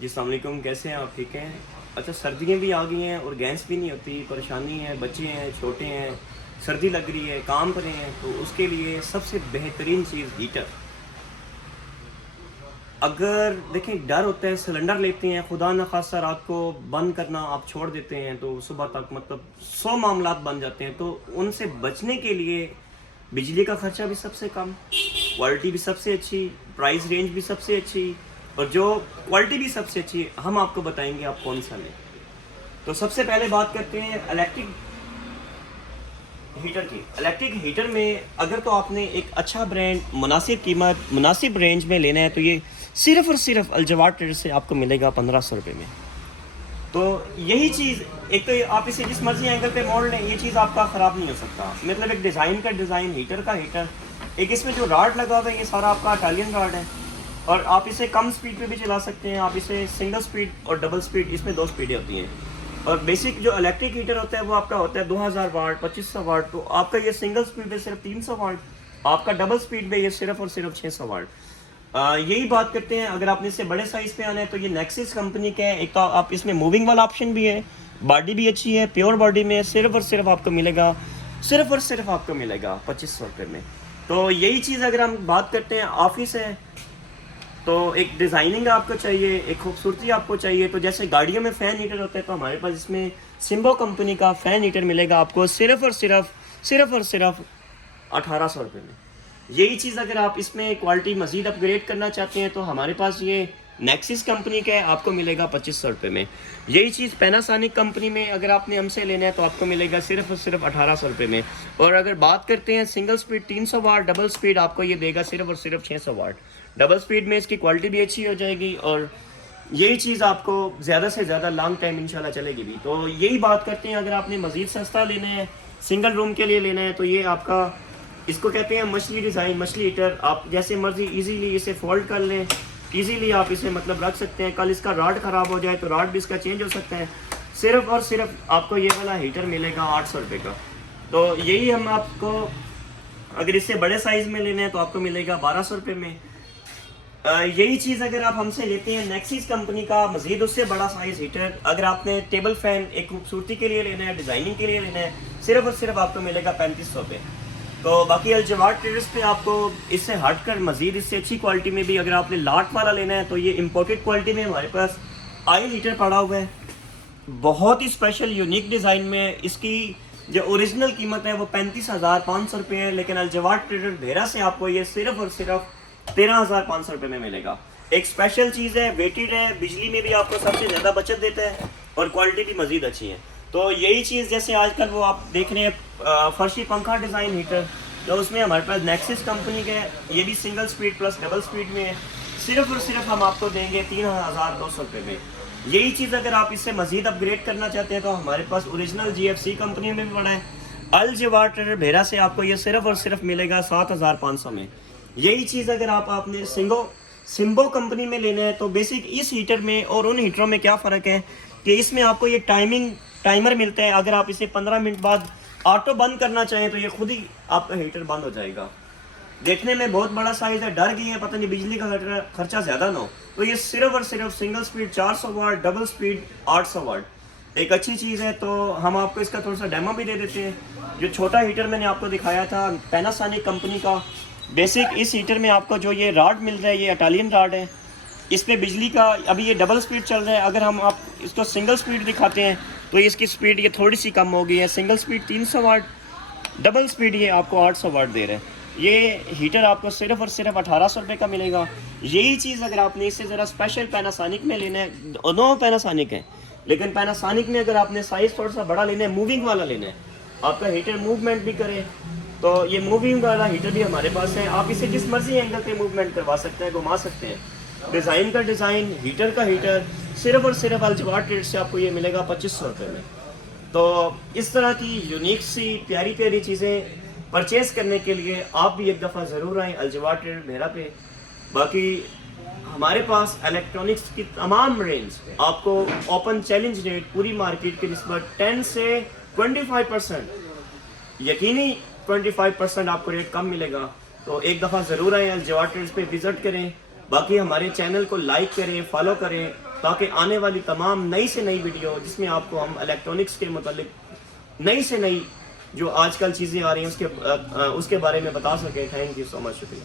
जी अस्सलाम वालेकुम, कैसे हैं आप? ठीक हैं? अच्छा, सर्दियाँ भी आ गई हैं और गैस भी नहीं होती, परेशानी है, बच्चे हैं, छोटे हैं, सर्दी लग रही है, काम पर हैं, तो उसके लिए सबसे बेहतरीन चीज़ हीटर। अगर देखें डर होता है, सिलेंडर लेते हैं, खुदा न खास्ता रात को बंद करना आप छोड़ देते हैं, तो सुबह तक मतलब 100 मामलात बन जाते हैं, तो उनसे बचने के लिए बिजली का खर्चा भी सबसे कम, क्वालिटी भी सबसे अच्छी, प्राइस रेंज भी सबसे अच्छी और जो क्वालिटी भी सबसे अच्छी, हम आपको बताएंगे आप कौन सा लें। तो सबसे पहले बात करते हैं इलेक्ट्रिक हीटर की। इलेक्ट्रिक हीटर में अगर तो आपने एक अच्छा ब्रांड, मुनासिब कीमत, मुनासिब रेंज में लेना है, तो ये सिर्फ़ और सिर्फ अलजवार ट्रेडर से आपको मिलेगा 1500 रुपये में। तो यही चीज़, एक तो आप इसे जिस मर्जी एंगल पे मोड़ लें, ये चीज़ आपका ख़राब नहीं हो सकता। मतलब एक डिज़ाइन का डिज़ाइन, हीटर का हीटर, एक इसमें जो राड लगा हुआ है ये सारा आपका इटालियन राड है और आप इसे कम स्पीड पे भी चला सकते हैं। आप इसे सिंगल स्पीड और डबल स्पीड, इसमें 2 स्पीडें होती हैं। और बेसिक जो इलेक्ट्रिक हीटर होता है वो आपका होता है 2000 वाट, 2500 वाट। तो आपका ये सिंगल स्पीड पे सिर्फ 300 वाट, आपका डबल स्पीड पे ये सिर्फ और सिर्फ 600 वाट। यही बात करते हैं। अगर आपने इससे बड़े साइज़ पे आना है तो ये नेक्सिस कंपनी का है। एक तो आप इसमें मूविंग वाला ऑप्शन भी है, बॉडी भी अच्छी है, प्योर बॉडी में सिर्फ और सिर्फ आपको मिलेगा, सिर्फ और सिर्फ आपको मिलेगा 2500 रुपये में। तो यही चीज़ अगर हम बात करते हैं, ऑफिस है तो एक डिज़ाइनिंग आपको चाहिए, एक खूबसूरती आपको चाहिए। तो जैसे गाड़ियों में फ़ैन हीटर होता है, तो हमारे पास इसमें सिम्बो कंपनी का फ़ैन हीटर मिलेगा आपको सिर्फ और सिर्फ 1800 रुपये में। यही चीज़ अगर आप इसमें क्वालिटी मज़ीद अपग्रेड करना चाहते हैं तो हमारे पास ये नेक्सिस कंपनी का है, आपको मिलेगा 2500 रुपये में। यही चीज़ पैनासोनिक कंपनी में अगर आपने हमसे लेना है तो आपको मिलेगा सिर्फ और सिर्फ 1800 रुपये में। और अगर बात करते हैं सिंगल स्पीड 300 वाट, डबल स्पीड आपको ये देगा सिर्फ और सिर्फ 600 वाट। डबल स्पीड में इसकी क्वालिटी भी अच्छी हो जाएगी और यही चीज़ आपको ज़्यादा से ज़्यादा लॉन्ग टाइम इंशाल्लाह चलेगी भी। तो यही बात करते हैं, अगर आपने मज़ीद सस्ता लेना है, सिंगल रूम के लिए लेना है, तो ये आपका, इसको कहते हैं मछली डिज़ाइन, मछली हीटर। आप जैसे मर्जी इजीली इसे फोल्ड कर लें, इजीली आप इसे मतलब रख सकते हैं। कल इसका राड ख़राब हो जाए तो राड भी इसका चेंज हो सकता है। सिर्फ और सिर्फ आपको ये वाला हीटर मिलेगा 800 रुपये का। तो यही हम आपको, अगर इससे बड़े साइज़ में लेना है तो आपको मिलेगा 1200 रुपये में। यही चीज़ अगर आप हमसे लेते हैं नेक्सिस कंपनी का मज़ीद उससे बड़ा साइज़ हीटर, अगर आपने टेबल फैन एक खूबसूरती के लिए लेना है, डिज़ाइनिंग के लिए लेना है, सिर्फ और सिर्फ आपको मिलेगा 3500 रुपये। तो बाकी अलजवार ट्रेडर्स पे आपको इससे हट कर मज़ीद इससे अच्छी क्वालिटी में भी अगर आपने लाट वाला लेना है तो ये इम्पोर्टेड क्वालिटी में हमारे पास ऑयल हीटर पड़ा हुआ है, बहुत ही स्पेशल यूनिक डिज़ाइन में। इसकी जो ओरिजिनल कीमत है वो 35,500 रुपये है, लेकिन अलजवार ट्रेडर भेरा से आपको ये सिर्फ और सिर्फ 13,500 रुपये में मिलेगा। एक स्पेशल चीज़ है, वेटेड है, बिजली में भी आपको सबसे ज़्यादा बचत देता है और क्वालिटी भी मज़ीद अच्छी है। तो यही चीज़ जैसे आजकल वो आप देख रहे हैं फर्शी पंखा डिज़ाइन हीटर, तो उसमें हमारे पास नेक्सिस कंपनी का है, ये भी single speed plus double speed में है। सिर्फ और सिर्फ हम आपको देंगे 3,200 रुपये में। यही चीज़ अगर आप इससे मज़ीद अपग्रेड करना चाहते हैं तो हमारे पास ओरिजिनल GFC कंपनी में भी पड़ा है। अलजवार ट्रेडर भेरा से आपको ये सिर्फ और सिर्फ मिलेगा 7,500 में। यही चीज़ अगर आपने सिम्बो कंपनी में लेना है तो बेसिक इस हीटर में और उन हीटरों में क्या फ़र्क है कि इसमें आपको ये टाइमर मिलता है। अगर आप इसे 15 मिनट बाद ऑटो बंद करना चाहें तो ये खुद ही आपका हीटर बंद हो जाएगा। देखने में बहुत बड़ा साइज़ है, डर गई है पता नहीं बिजली का खर्चा ज़्यादा ना हो, तो ये सिर्फ और सिर्फ सिंगल स्पीड 400 वाट, डबल स्पीड 800 वाट एक अच्छी चीज़ है। तो हम आपको इसका थोड़ा सा डेमो भी दे देते हैं। जो छोटा हीटर मैंने आपको दिखाया था पैनासोनिक कंपनी का, बेसिक इस हीटर में आपको जो ये राड मिल रहा है ये इटालियन राड है। इस पर बिजली का अभी ये डबल स्पीड चल रहा है। अगर हम आप इसको सिंगल स्पीड दिखाते हैं तो इसकी स्पीड ये थोड़ी सी कम हो गई है। सिंगल स्पीड 300 वाट, डबल स्पीड ये आपको 800 वाट दे रहे हैं। ये हीटर आपको सिर्फ और सिर्फ 1800 रुपये का मिलेगा। यही चीज़ अगर आपने इससे ज़रा स्पेशल पैनासोनिक में लेना है, दोनों पैनासोनिक है, लेकिन पैनासोनिक में अगर आपने साइज़ थोड़ा सा बड़ा लेना है, मूविंग वाला लेना है, आपका हीटर मूवमेंट भी करे, तो ये मूविंग वाला हीटर भी हमारे पास है। आप इसे जिस मर्जी एंगल पे मूवमेंट करवा सकते हैं, घुमा सकते हैं। डिज़ाइन का डिज़ाइन, हीटर का हीटर, सिर्फ और सिर्फ अलजवार ट्रेड से आपको ये मिलेगा 2500 रुपये में। तो इस तरह की यूनिक सी प्यारी प्यारी चीज़ें परचेज़ करने के लिए आप भी एक दफ़ा ज़रूर आएँ अलजवार ट्रेड भेरा पे। बाकी हमारे पास इलेक्ट्रॉनिक्स की तमाम रेंज आपको ओपन चैलेंज रेट पूरी मार्केट की निस्बत 10 से 25%, यकीनी 25% आपको रेट कम मिलेगा। तो एक दफ़ा ज़रूर आएँ अलजवार ट्रेड्स पे विज़िट करें। बाकी हमारे चैनल को लाइक करें, फॉलो करें। ताकि आने वाली तमाम नई से नई वीडियो जिसमें आपको हम इलेक्ट्रॉनिक्स के मतलब नई से नई जो आजकल चीज़ें आ रही हैं उसके बारे में बता सकें। थैंक यू सो मच, शुक्रिया।